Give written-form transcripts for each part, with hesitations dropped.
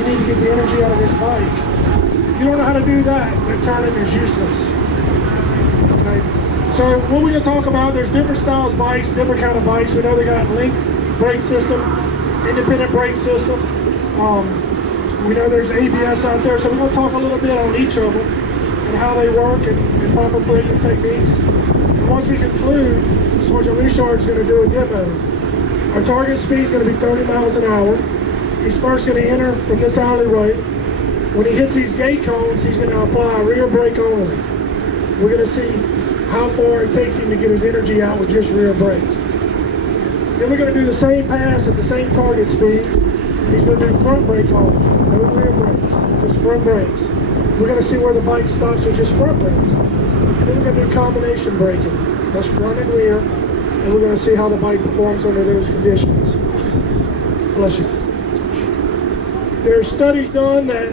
you need to get the energy out of this bike. If you don't know how to do that, then turning is useless. Okay. So what we're going to talk about, there's different styles of bikes, different kind of bikes. We know they got link brake system, independent brake system. We know there's ABS out there, so we're going to talk a little bit on each of them and how they work and proper braking techniques. And once we conclude, Sergeant Richard is going to do a demo. Our target speed is going to be 30 miles an hour. He's first going to enter from this alleyway. When he hits these gate cones, he's going to apply a rear brake only. We're going to see how far it takes him to get his energy out with just rear brakes. Then we're going to do the same pass at the same target speed. He's going to do front brake only, no rear brakes, just front brakes. We're going to see where the bike stops with just front brakes. And then we're going to do combination braking. That's front and rear. And we're going to see how the bike performs under those conditions. Bless you. There's studies done that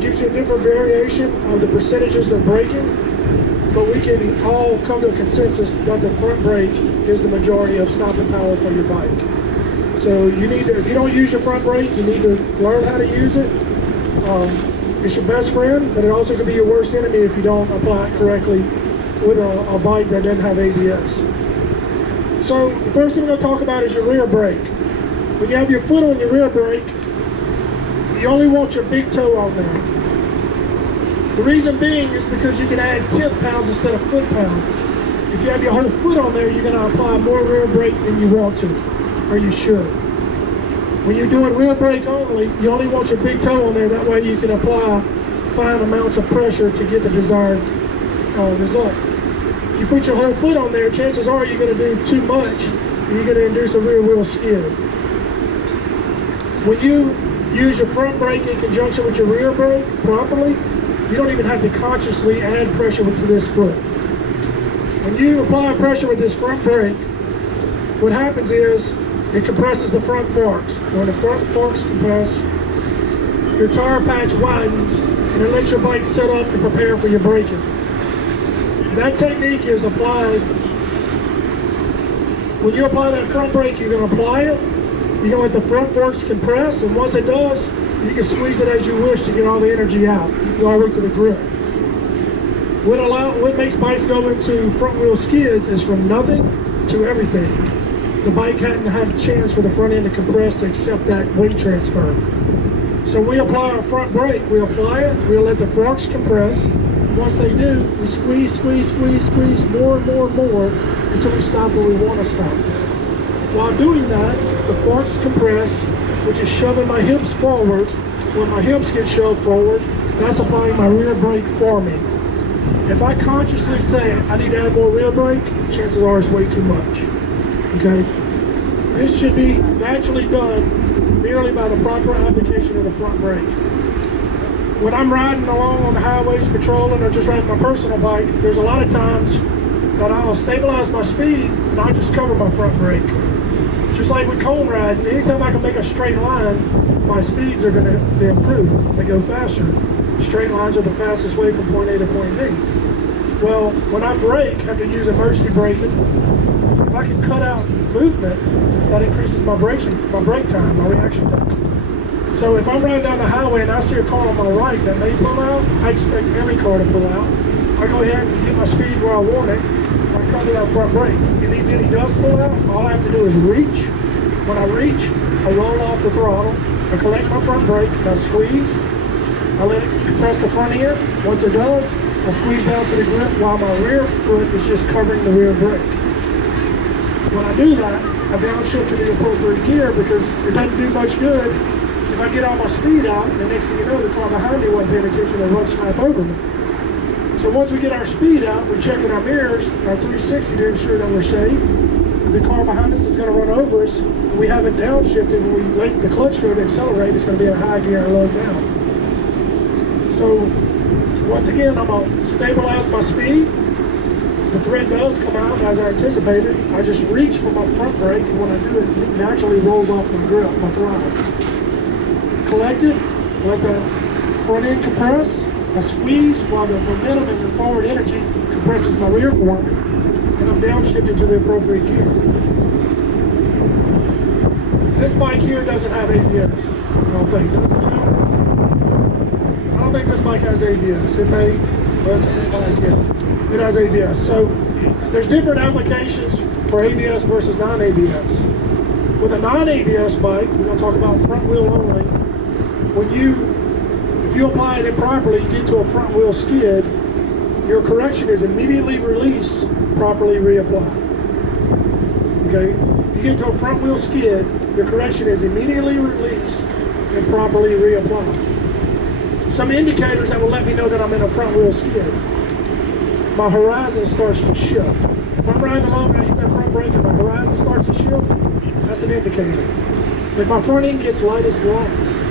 gives you a different variation of the percentages of braking. But we can all come to a consensus that the front brake is the majority of stopping power for your bike. So you need to, if you don't use your front brake, you need to learn how to use it. It's your best friend, but it also could be your worst enemy if you don't apply it correctly with a bike that doesn't have ABS. So the first thing we're going to talk about is your rear brake. When you have your foot on your rear brake, you only want your big toe on there. The reason being is because you can add 10 pounds instead of foot pounds. If you have your whole foot on there, you're going to apply more rear brake than you want to, or you should. When you're doing rear brake only, you only want your big toe on there. That way you can apply fine amounts of pressure to get the desired result. If you put your whole foot on there, chances are you're going to do too much, and you're going to induce a rear wheel skid. When you use your front brake in conjunction with your rear brake properly, you don't even have to consciously add pressure with this foot. When you apply pressure with this front brake, what happens is it compresses the front forks. When the front forks compress, your tire patch widens and it lets your bike set up and prepare for your braking. That technique is applied. When you apply that front brake, you're going to apply it. You're going to let the front forks compress, and once it does, you can squeeze it as you wish to get all the energy out. You go all the way to the grip. What makes bikes go into front wheel skids is from nothing to everything. The bike hadn't had a chance for the front end to compress to accept that weight transfer. So we apply our front brake. We apply it. We'll let the forks compress. Once they do, we squeeze more and more and more until we stop where we want to stop. While doing that, the forks compress, which is shoving my hips forward. When my hips get shoved forward, that's applying my rear brake for me. If I consciously say I need to add more rear brake, chances are it's way too much. Okay? This should be naturally done merely by the proper application of the front brake. When I'm riding along on the highways, patrolling, or just riding my personal bike, there's a lot of times that I'll stabilize my speed and I'll just cover my front brake. Just like with cone riding, anytime I can make a straight line, my speeds are going to improve. They go faster. Straight lines are the fastest way from point A to point B. Well, when I brake, I have to use emergency braking. If I can cut out movement, that increases my brake time, my reaction time. So if I'm riding down the highway and I see a car on my right that may pull out, I expect every car to pull out. I go ahead and get my speed where I want it. I cover that front brake. And even if he does pull out, all I have to do is reach. When I reach, I roll off the throttle. I collect my front brake, and I squeeze. I let it compress the front end. Once it does, I squeeze down to the grip while my rear foot is just covering the rear brake. When I do that, I downshift to the appropriate gear because it doesn't do much good if I get all my speed out, and the next thing you know, the car behind me wasn't paying attention and runs snap over me. So once we get our speed out, we're checking our mirrors, our 360 to ensure that we're safe. If the car behind us is going to run over us, and we haven't downshifted, when we let the clutch go to accelerate, it's going to be in high gear and low down. So once again, I'm going to stabilize my speed. The thread does come out as I anticipated. I just reach for my front brake, and when I do it, it naturally rolls off my grip, my throttle. Collect it, let the front end compress. I squeeze while the momentum and the forward energy compresses my rear fork, and I'm downshifted to the appropriate gear. This bike here doesn't have ABS. I don't think. Does it, Joe? I don't think this bike has ABS. It may, but it has ABS. So there's different applications for ABS versus non-ABS. With a non-ABS bike, we're going to talk about front wheel only. If you apply it improperly, you get to a front wheel skid, your correction is immediately released, properly reapply. Okay? If you get to a front wheel skid, your correction is immediately released and properly reapply. Some indicators that will let me know that I'm in a front wheel skid. My horizon starts to shift. If I'm riding along and I hit that front brake and my horizon starts to shift, that's an indicator. If my front end gets light as glass,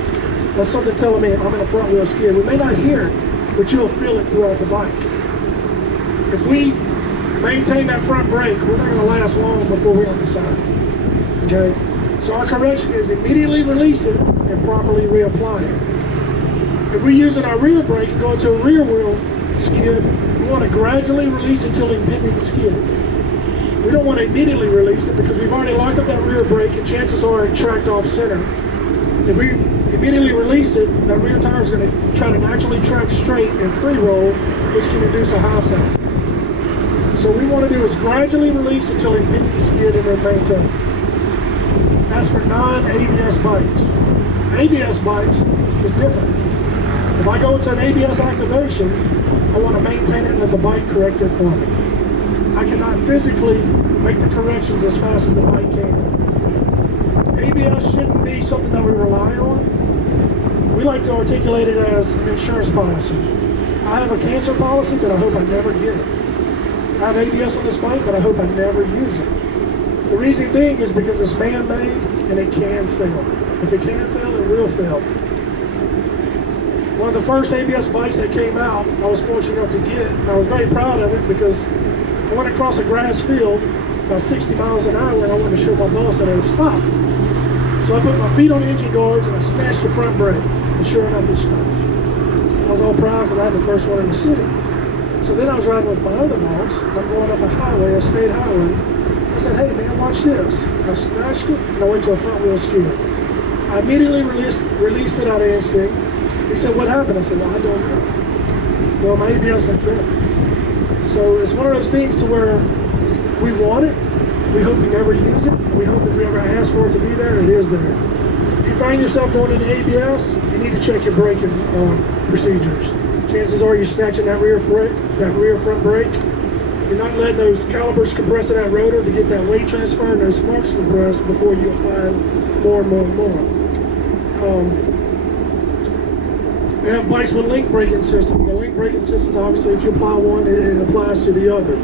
that's something telling me I'm in a front wheel skid. We may not hear it, but you'll feel it throughout the bike. If we maintain that front brake, we're not going to last long before we're on the side. Okay? So our correction is immediately release it and properly reapply it. If we're using our rear brake and go into a rear wheel skid, we want to gradually release it till impending skid. We don't want to immediately release it because we've already locked up that rear brake and chances are it tracked off center. If we immediately release it, that rear tire is going to try to naturally track straight and free roll, which can induce a high side. So what we want to do is gradually release it till impending skid and then maintain. That's for non-ABS bikes. ABS bikes is different. If I go into an ABS activation, I want to maintain it and let the bike correct it for me. I cannot physically make the corrections as fast as the bike can. ABS shouldn't be something that we rely on. We like to articulate it as an insurance policy. I have a cancer policy, but I hope I never get it. I have ABS on this bike, but I hope I never use it. The reason being is because it's man-made and it can fail. If it can fail, it will fail. One of the first ABS bikes that came out, I was fortunate enough to get, and I was very proud of it because I went across a grass field about 60 miles an hour and I wanted to show my boss that I would stop. So I put my feet on the engine guards and I snatched the front brake, and sure enough it stopped. I was all proud because I had the first one in the city. So then I was riding with my other boss, and I'm going up a highway, a state highway. I said, hey man, watch this. I snatched it and I went to a front wheel skid. I immediately released it out of instinct. He said, what happened? I said, well, I don't know. Well, my ABS had failed. So it's one of those things to where we want it. We hope we never use it. We hope if we ever ask for it to be there, it is there. If you find yourself going into ABS, you need to check your braking procedures. Chances are you're snatching that rear front brake. You're not letting those calipers compress in that rotor to get that weight transfer and those sparks compressed before you apply more and more and more. They have bikes with link braking systems. The link braking systems, obviously, if you apply one, it applies to the other.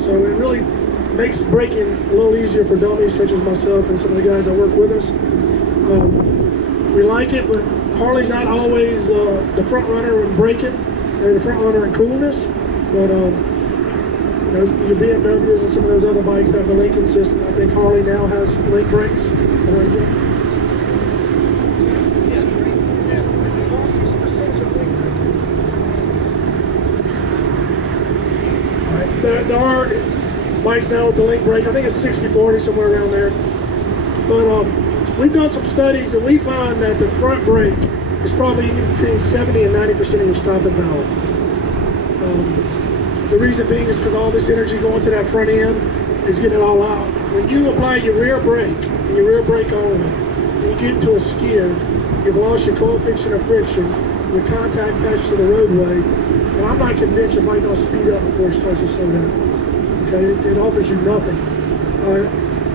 So it really makes braking a little easier for dummies such as myself and some of the guys that work with us. We like it, but Harley's not always the front runner in braking. They're the front runner in coolness. But you know, your BMWs and some of those other bikes have the linking system. I think Harley now has link brakes. There are bikes now with the link brake. I think it's 60/40, somewhere around there. But we've done some studies and we find that the front brake is probably between 70 and 90% of your stopping power. The reason being is because all this energy going to that front end is getting it all out. When you apply your rear brake and your rear brake only, and you get into a skid, you've lost your coefficient of friction, your contact patch to the roadway, and I'm not convinced your bike don't speed up before it starts to slow down. Okay, it offers you nothing.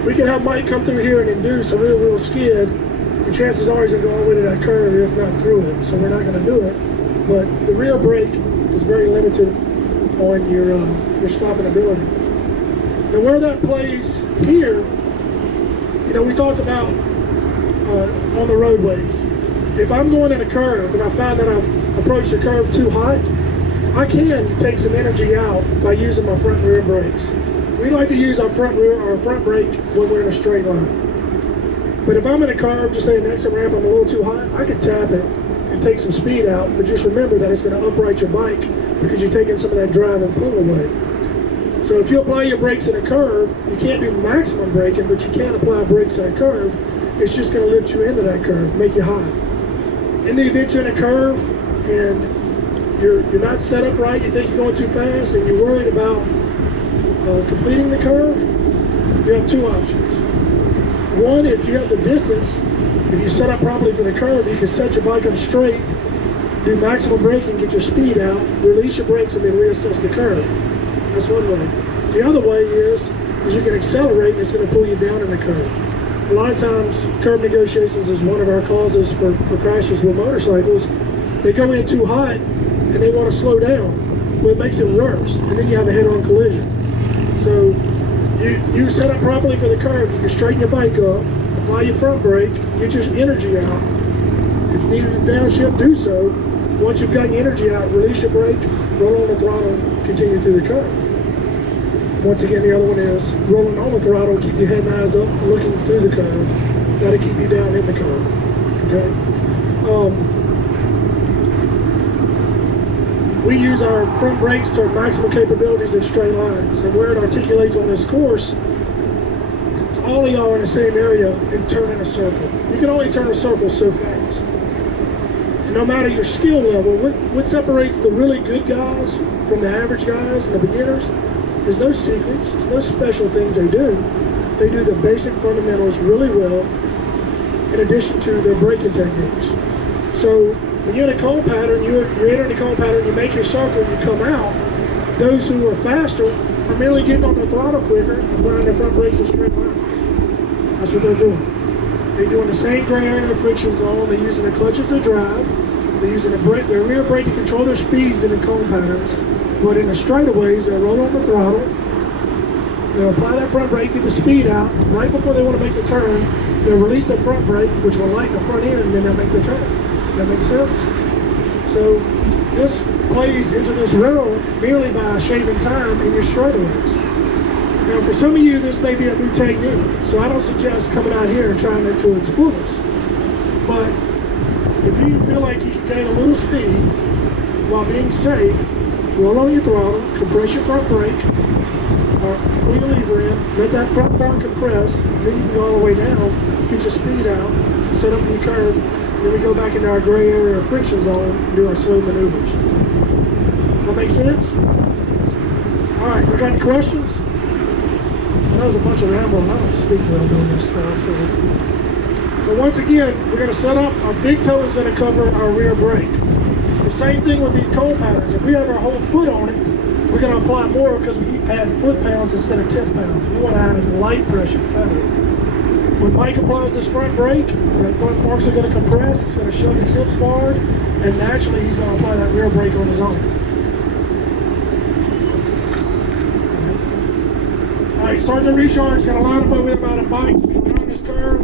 We can have Mike come through here and induce a rear wheel skid, and chances are he's going to go all the way to that curve, if not through it, so we're not going to do it. But the rear brake is very limited on your stopping ability. Now where that plays here, you know, we talked about on the roadways. If I'm going in a curve and I find that I've approached the curve too high, I can take some energy out by using my front and rear brakes. We like to use our front brake when we're in a straight line. But if I'm in a curve, just say an exit ramp, I'm a little too high, I can tap it and take some speed out, but just remember that it's going to upright your bike because you're taking some of that drive and pull away. So if you apply your brakes in a curve, you can't do maximum braking, but you can apply brakes in a curve. it's just going to lift you into that curve, make you high. In the event you're in a curve and you're not set up right, you think you're going too fast, and you're worried about completing the curve, you have two options. One, if you have the distance, if you set up properly for the curve, you can set your bike up straight, do maximum braking, get your speed out, release your brakes, and then reassess the curve. That's one way. The other way is you can accelerate, and it's going to pull you down in the curve. A lot of times, curb negotiations is one of our causes for crashes with motorcycles. They go in too hot, and they want to slow down. Well, it makes it worse, and then you have a head-on collision. So you set up properly for the curve, you can straighten your bike up, apply your front brake, get your energy out. If you need to downshift, do so. Once you've gotten your energy out, release your brake, roll on the throttle, continue through the curve. Once again, the other one is rolling on the throttle, keep your head and eyes up, looking through the curve. That'll keep you down in the curve. Okay? We use our front brakes to our maximum capabilities in straight lines. And where it articulates on this course, it's all of y'all are in the same area and turn in a circle. You can only turn a circle so fast. And no matter your skill level, what separates the really good guys from the average guys and the beginners, there's no secrets, there's no special things they do. They do the basic fundamentals really well in addition to their braking techniques. So when you're in a cone pattern, you're entering the cone pattern, you make your circle, you come out. Those who are faster are merely getting on the throttle quicker and applying their front brakes in straight lines. That's what they're doing. They're doing the same gray area friction zone. They're using the clutches to drive. They're using their rear brake to control their speeds in the cone patterns. But in the straightaways, they'll roll on the throttle, they'll apply that front brake, get the speed out. Right before they want to make the turn, they'll release the front brake, which will lighten the front end, and then they'll make the turn. That makes sense? So this plays into this world merely by shaving time in your straightaways. Now, for some of you, this may be a new technique, so I don't suggest coming out here and trying it to its fullest. But if you feel like you can gain a little speed while being safe, roll on your throttle, compress your front brake, or pull your lever in, let that front bar compress, and then you can go all the way down, get your speed out, set up your curve, and then we go back into our gray area friction zone and do our slow maneuvers. That make sense? All right, you got any questions? That was a bunch of rambling. I don't speak well doing this stuff. So once again, we're going to set up, our big toe is going to cover our rear brake. The same thing with the cone patterns. If we have our whole foot on it, we're going to apply more because we add foot pounds instead of 10th pounds. We want to add a light pressure feather. When Mike applies this front brake, that front forks are going to compress, it's going to shove his hips forward, and naturally he's going to apply that rear brake on his own. All right, Sergeant Richard is going to line up over there by the bikes around this curve.